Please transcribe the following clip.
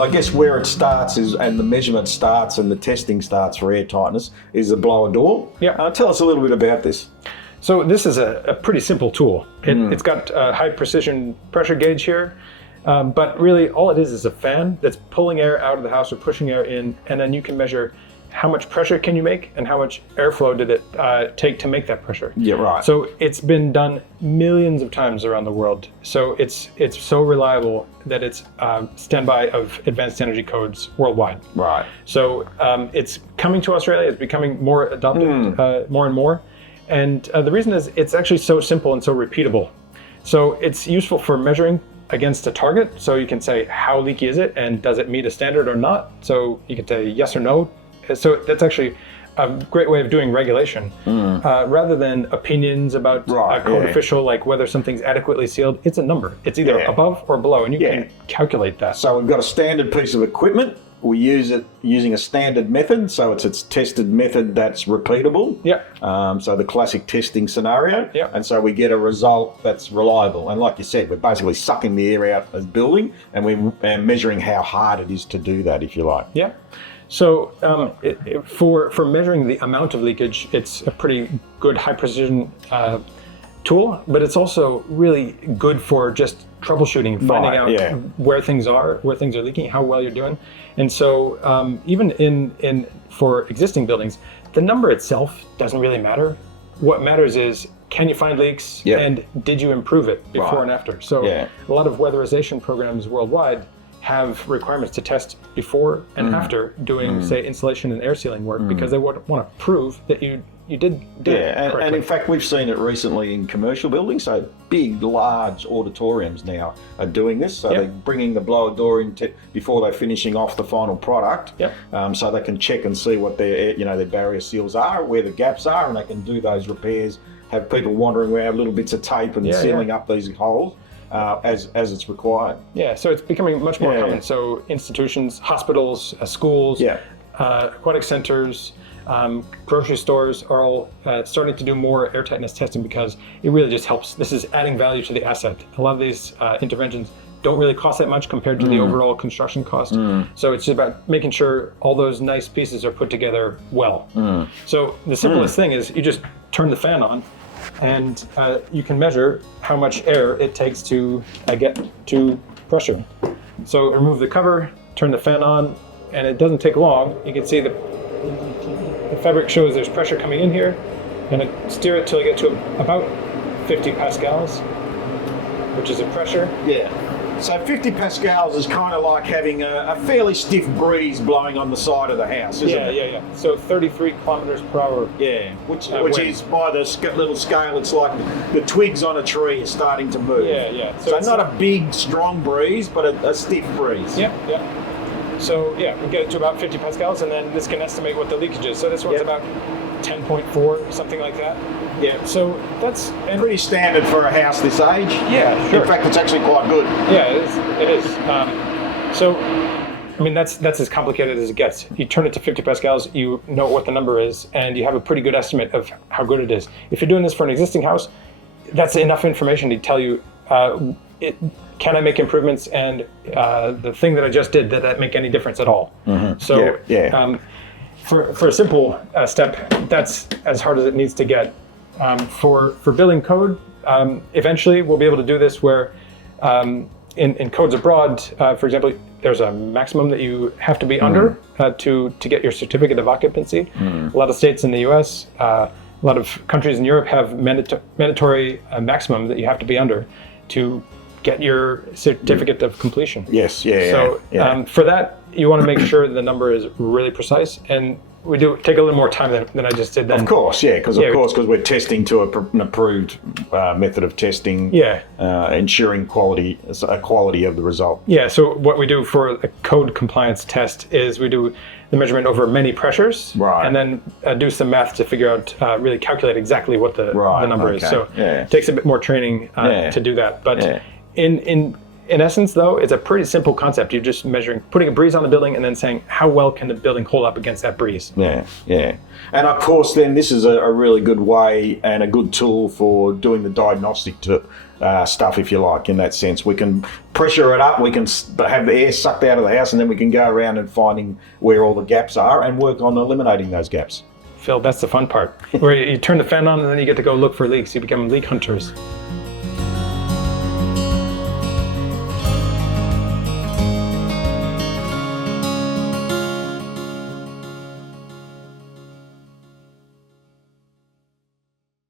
I guess where it starts is, and the measurement starts and the testing starts for air tightness, is the blower door. Yeah. Tell us a little bit about this. So this is a pretty simple tool. It's got a high precision pressure gauge here, but really all it is a fan that's pulling air out of the house or pushing air in, and then you can measure how much pressure can you make and how much airflow did it take to make that pressure. Yeah, right. So it's been done millions of times around the world. So it's so reliable that it's standby of advanced energy codes worldwide. Right. So it's coming to Australia. It's becoming more adopted more and more. And the reason is it's actually so simple and so repeatable. So it's useful for measuring against a target. So you can say, how leaky is it? And does it meet a standard or not? So you can say yes or no. So that's actually a great way of doing regulation. Rather than opinions about a code official, like whether something's adequately sealed. It's a number. It's either above or below, and you can calculate that. So we've got a standard piece of equipment. We use it using a standard method, so it's a tested method that's repeatable. So the classic testing scenario. And so we get a result that's reliable. And like you said, we're basically sucking the air out of the building, and we're measuring how hard it is to do that, if you like. So for measuring the amount of leakage, it's a pretty good high precision tool, but it's also really good for just troubleshooting, finding out where things are leaking, how well you're doing. And so even for existing buildings, the number itself doesn't really matter. What matters is, can you find leaks and did you improve it before and after? So a lot of weatherization programs worldwide have requirements to test before and after doing, say, insulation and air sealing work, because they want to prove that you did it correctly. And in fact, we've seen it recently in commercial buildings. So big, large auditoriums now are doing this. So they're bringing the blower door in before they're finishing off the final product, so they can check and see what their barrier seals are, where the gaps are, and they can do those repairs. Have people wandering around little bits of tape and sealing up these holes. As it's required. So it's becoming much more common. So institutions, hospitals, schools, aquatic centers, grocery stores are all starting to do more air tightness testing, because it really just helps. This is adding value to the asset. A lot of these interventions don't really cost that much compared to the overall construction cost. So it's about making sure all those nice pieces are put together well. So the simplest thing is you just turn the fan on, and you can measure how much air it takes to get to pressure. So remove the cover, turn the fan on, and it doesn't take long. You can see the fabric shows there's pressure coming in here. I'm gonna steer it till I get to about 50 pascals, which is a pressure. So 50 pascals is kind of like having a fairly stiff breeze blowing on the side of the house, isn't it? So 33 kilometers per hour. Which is, by the little scale, it's like the twigs on a tree are starting to move. So it's not a big, strong breeze, but a stiff breeze. So we get it to about 50 pascals, and then this can estimate what the leakage is. So this one's about 10.4, something like that. So that's pretty standard for a house this age. In fact, it's actually quite good. It is. So, I mean, that's as complicated as it gets. You turn it to 50 pascals, you know what the number is, and you have a pretty good estimate of how good it is. If you're doing this for an existing house, that's enough information to tell you, can I make improvements, and the thing that I just did, did that make any difference at all? So, for a simple step, that's as hard as it needs to get. For building code, eventually we'll be able to do this where in codes abroad, for example, there's a maximum that you have to be under to get your certificate of occupancy. A lot of states in the US, a lot of countries in Europe have mandatory maximum that you have to be under to get your certificate of completion. For that, you want to make sure the number is really precise, and we do take a little more time than I just did then. Of course, because we're testing to an approved method of testing, ensuring quality of the result. So what we do for a code compliance test is we do the measurement over many pressures, and then do some math to figure out, really calculate exactly what the number is. So it takes a bit more training to do that. But in In essence, though, it's a pretty simple concept. You're just measuring, putting a breeze on the building and then saying, how well can the building hold up against that breeze? Yeah. And of course, then this is a really good way and a good tool for doing the diagnostic stuff, if you like, in that sense. We can pressure it up, we can have the air sucked out of the house, and then we can go around and finding where all the gaps are and work on eliminating those gaps. Phil, that's the fun part, where you turn the fan on and then you get to go look for leaks. You become leak hunters.